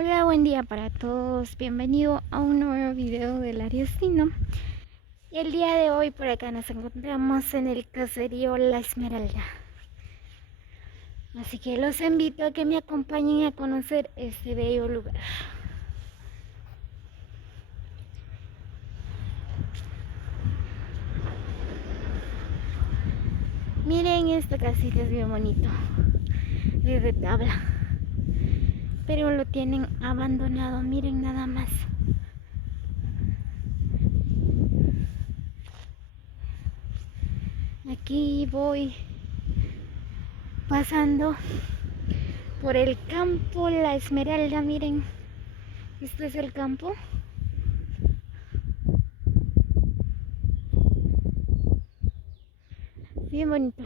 Hola, buen día para todos. Bienvenido a un nuevo video del Ariostino. Y el día de hoy por acá nos encontramos en el caserío La Esmeralda. Así que los invito a que me acompañen a conocer este bello lugar. Miren, esta casita es bien bonito, de tabla, pero lo tienen abandonado. Miren nada más. Aquí voy pasando por el campo La Esmeralda. Miren, este es el campo. Bien bonito.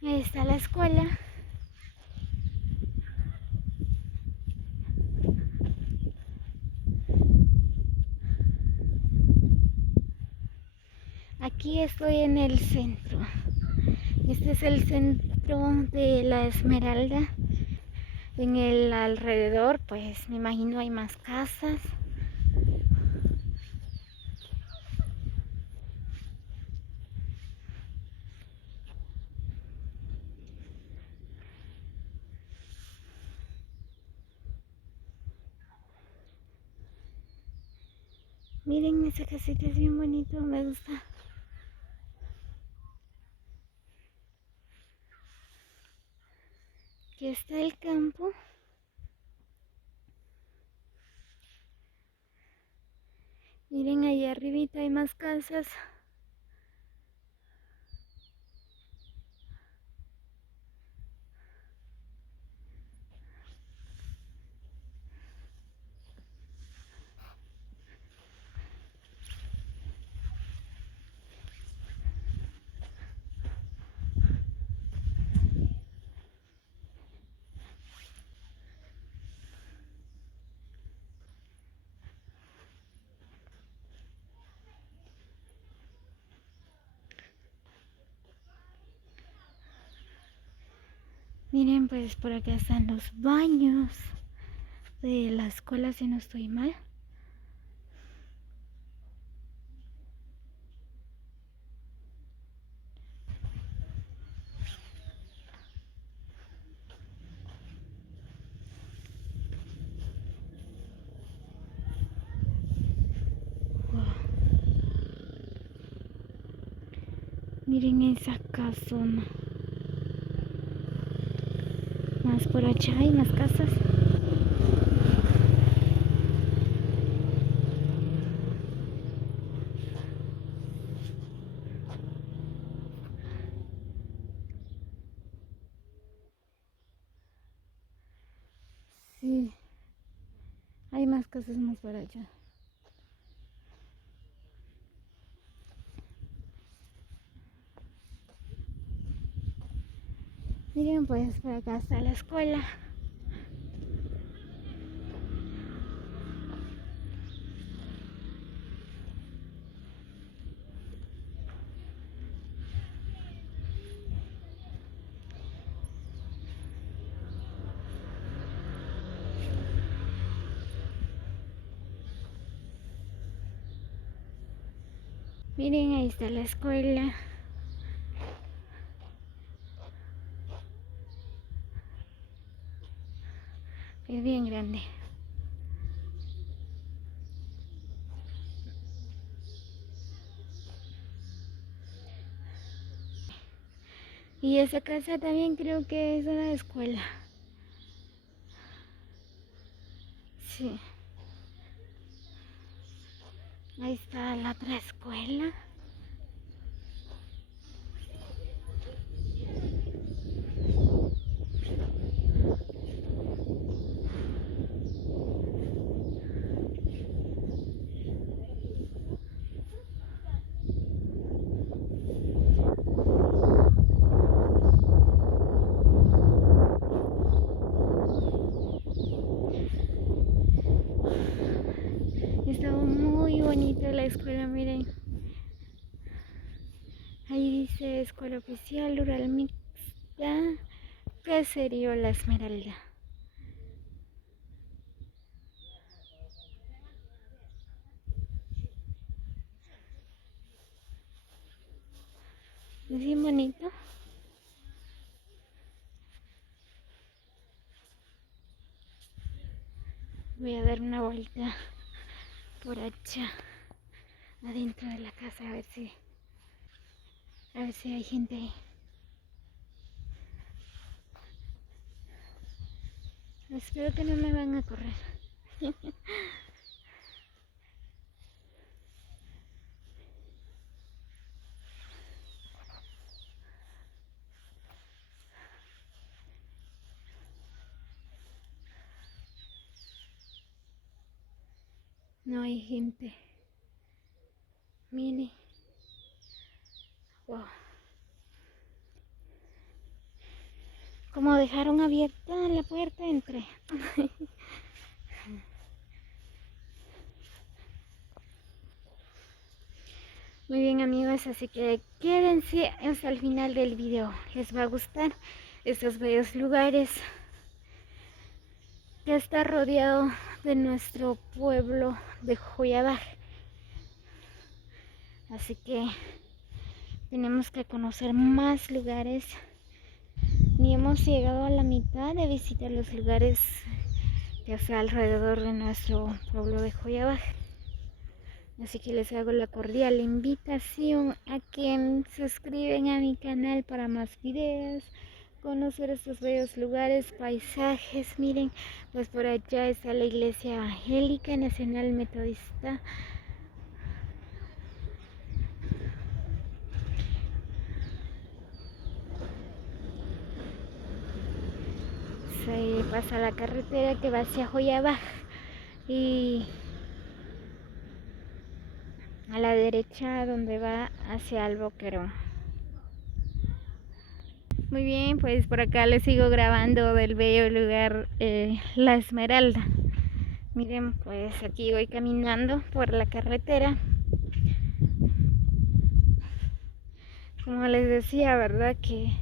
Ahí está la escuela. Aquí estoy en el centro. Este es el centro de La Esmeralda. En el alrededor, pues me imagino hay más casas. Miren, esa casita es bien bonito, me gusta. Aquí está el campo. Miren, ahí arribita hay más casas. Miren, pues por acá están los baños de la escuela, si no estoy mal. Wow. Miren esa casona. Más por allá hay más casas. Sí, hay más casas más por allá. Miren, pues por acá está la escuela. Miren, ahí está la escuela. Es bien grande. Y esa casa también creo que es una escuela. Sí. Ahí está la otra escuela. Estaba muy bonita la escuela, miren. dice Escuela Oficial Rural Mixta, Caserío La Esmeralda. Es bien bonito. Voy a dar una vuelta por allá adentro de la casa a ver si hay gente ahí. Espero que no me van a correr. No hay gente. Mire. Wow. Como dejaron abierta la puerta, entré. Muy bien, amigos, así que quédense hasta el final del video. Les va a gustar estos bellos lugares que está rodeado de nuestro pueblo de Joyabaj. Así que tenemos que conocer más lugares. Ni hemos llegado a la mitad de visitar los lugares que está alrededor de nuestro pueblo de Joyabaj. Así que les hago la cordial invitación a que se suscriban a mi canal para más videos, conocer estos bellos lugares, paisajes. Miren, pues por allá está la Iglesia Evangélica Nacional Metodista. Se pasa la carretera que va hacia Joyabaj y a la derecha donde va hacia Alboquerón. Muy bien, pues por acá les sigo grabando del bello lugar La Esmeralda. Miren, pues aquí voy caminando por la carretera. Como les decía, ¿verdad? Que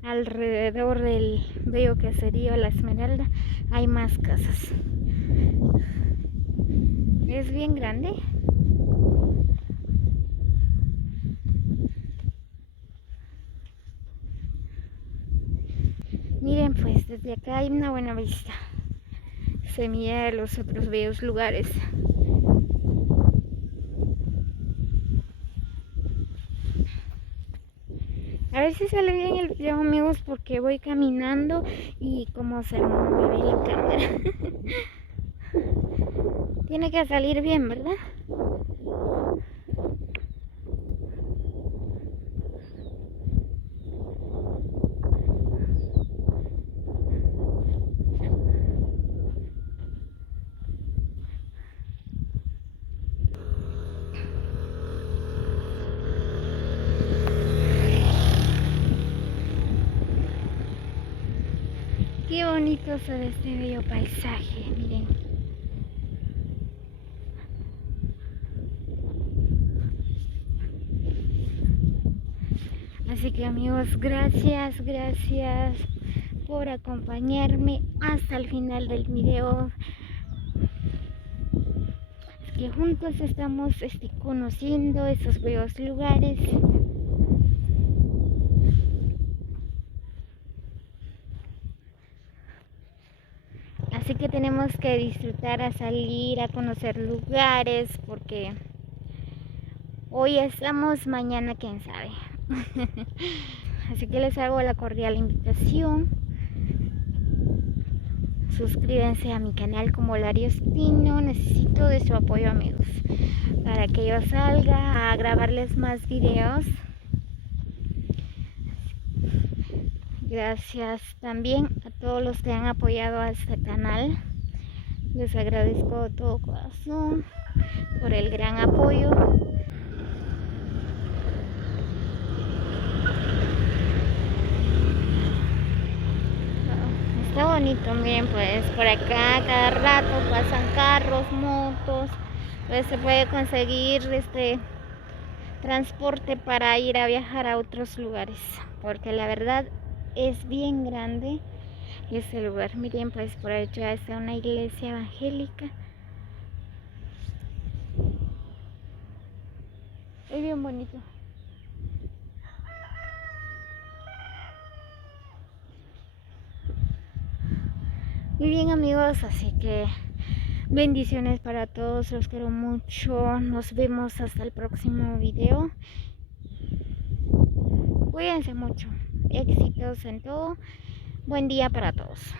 alrededor del bello caserío La Esmeralda hay más casas. Es bien grande. Miren, pues desde acá hay una buena vista. Se mira los otros bellos lugares. A ver si sale bien el video, amigos, porque voy caminando y como se mueve la cámara. Tiene que salir bien, ¿verdad? Qué bonito se ve este bello paisaje, miren. Así que, amigos, gracias por acompañarme hasta el final del video. Es que juntos estamos conociendo esos bellos lugares. Así que tenemos que disfrutar a salir, a conocer lugares, porque hoy estamos, mañana quién sabe. Así que les hago la cordial invitación. Suscríbanse a mi canal como Lario Espino. Necesito de su apoyo, amigos, para que yo salga a grabarles más videos. Gracias también a todos los que han apoyado a este canal. Les agradezco de todo corazón por el gran apoyo. Está bonito, miren, pues por acá cada rato pasan carros, motos. Pues se puede conseguir transporte para ir a viajar a otros lugares, porque la verdad es bien grande este lugar. Miren, pues por hecho ya está una iglesia evangélica. Es bien bonito. Muy bien, amigos, así que bendiciones para todos, los quiero mucho. Nos vemos hasta el próximo video. Cuídense mucho. Éxitos en todo. Buen día para todos.